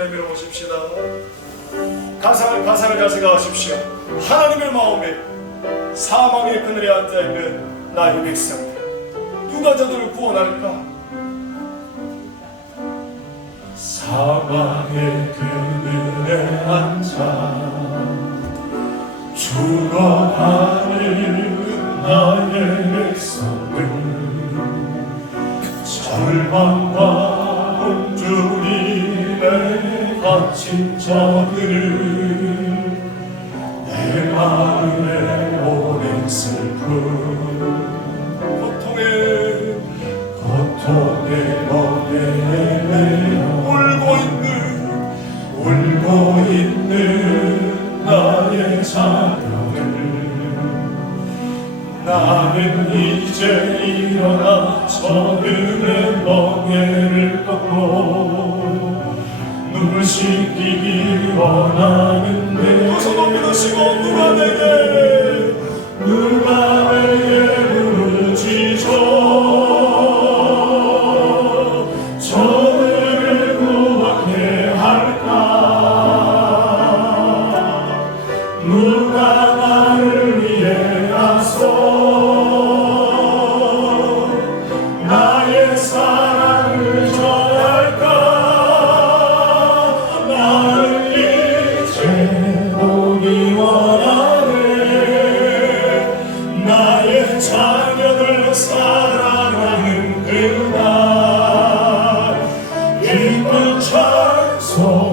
내밀어 보십시다. 가상을 가상을 잘 생각하십시오. 하나님의 마음에 사망의 그늘에 앉아 있는 나의 백성들 누가 저들을 구원할까? 사방의 그늘에 앉아 죽어가는 나의 백성들 절망과 자들을 내 마음에 오랜 슬픔 고통에 고통의 멍에 울고 있는 울고 있는 나의 자녀들 나는 이제 일어나 저들의 멍에를 꺾고 씻기길 원하는 soul.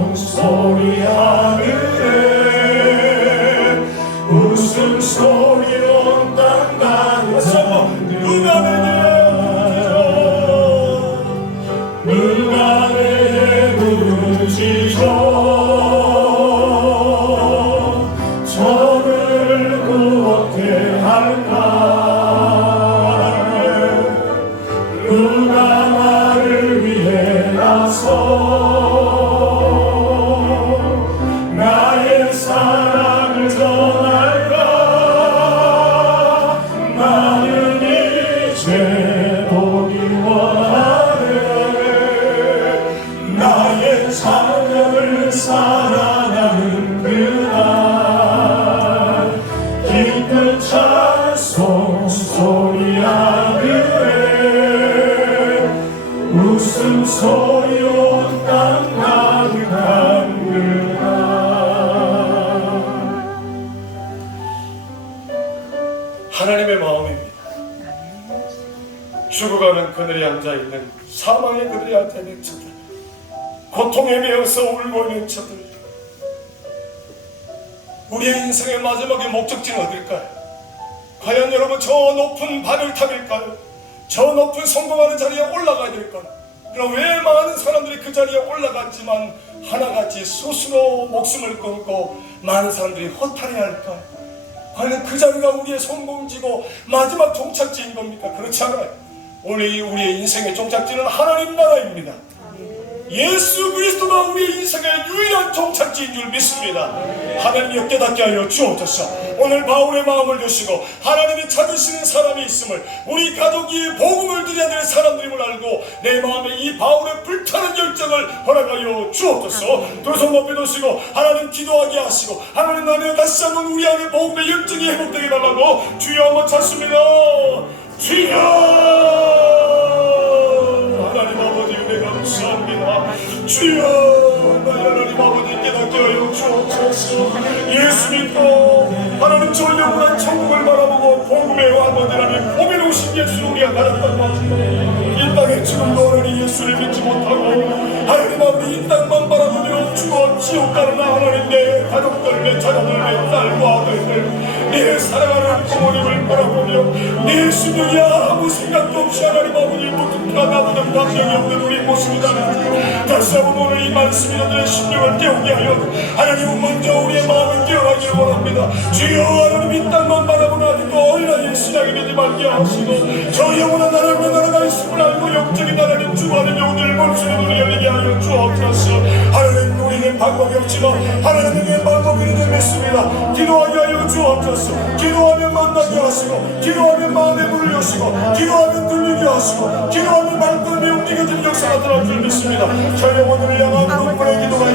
앉아 있는 사망의 그늘에 앉아 있는 저들, 고통에 매여서 울고 있는 저들, 우리의 인생의 마지막의 목적지는 어딜까요? 과연 여러분 저 높은 바벨탑일까요? 저 높은 성공하는 자리에 올라가야 될까요? 그럼 왜 많은 사람들이 그 자리에 올라갔지만 하나같이 스스로 목숨을 끊고 많은 사람들이 허탈해 할까요? 과연 그 자리가 우리의 성공지고 마지막 종착지인 겁니까? 그렇지 않아요. 우리 우리의 인생의 종착지는 하나님 나라입니다. 예수 그리스도가 우리의 인생의 유일한 종착지인 줄 믿습니다. 하나님 깨닫게 하여 주옵소서. 오늘 바울의 마음을 주시고 하나님이 찾으시는 사람이 있음을 우리 가족이 복음을 드려야 될 사람들임을 알고 내 마음에 이 바울의 불타는 열정을 허락하여 주옵소서. 두손 높이 드시고 하나님 기도하게 하시고 하나님 나는 다시 한번 우리 안에 복음의 열정이 회복되게 달라고 주여 한번 찾습니다. 주여 주여 나의 하나님 아버지 깨닫게 하여 주옵소서 예수 믿고 하나님 저 영원한 천국을 바라보고 복음의 아버지라는 복에 오신 예수를 우리가 바랐단 말이에요 이 땅에 지금도 하나님 예수를 믿지 못하고 하나님 아버지 이 땅만 바라보며 주어 지옥 가는 하나님 내 가족들 내 자녀들 내 딸과 아들들 내 사랑하는 부모님을 바라보며 내 신경이 아무 생각도 없이 하나님 아버지 무뚝가 나보다 감정이 없는 우리 모습이다. 다시 한번 오늘 이 말씀이 너들의 심령을 깨우게 하여 하나님은 먼저 우리의 마음을 깨어나기를 원합니다. 주여 하나님 이 땅만 바라보는 아직도 어린아이의 신앙이 되지 말게 하시고 저 영원한 나라의 나라가 있음을 알고 영적인 나라는 주관의 영혼을 볼수록 우리 열리게 하여 주옵소서. 하나님 방법이 없지만 하나님의 방법이 되겠습니다. 기도하게 하여 주옵소서 기도하면 만나게 하시고 기도하면 마음의 문을 여시고 기도하면 들리게 하시고 기도하면 말씀이 움직여지는 역사가 들어갈 줄 믿습니다. 저 영혼을 향한 눈물의 기도가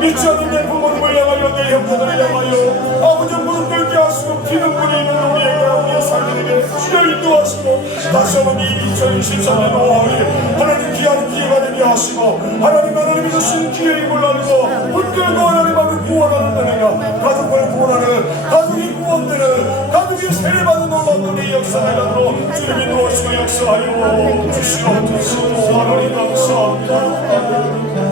믿지 않는 내 부모님을 향하여 내 형제들을 향하여 아버지 무릎 꿇게 하시고 피눈물이 있는 우리의 삶에게 주여 인도하시고 다시 한번 이 2024년 5월이 하나님 귀한 기회가 하시고 하나님 하나님이 주신 걸 알고 붙들고 하나님 앞에 구원하는 은혜가 가족을 구원하는 가족이 구원되는 가족이 세례받는 놀라운 이 역사가 일어나도록 주님이 도와주시고 역사하여 주시옵소서. 하나님 감사합니다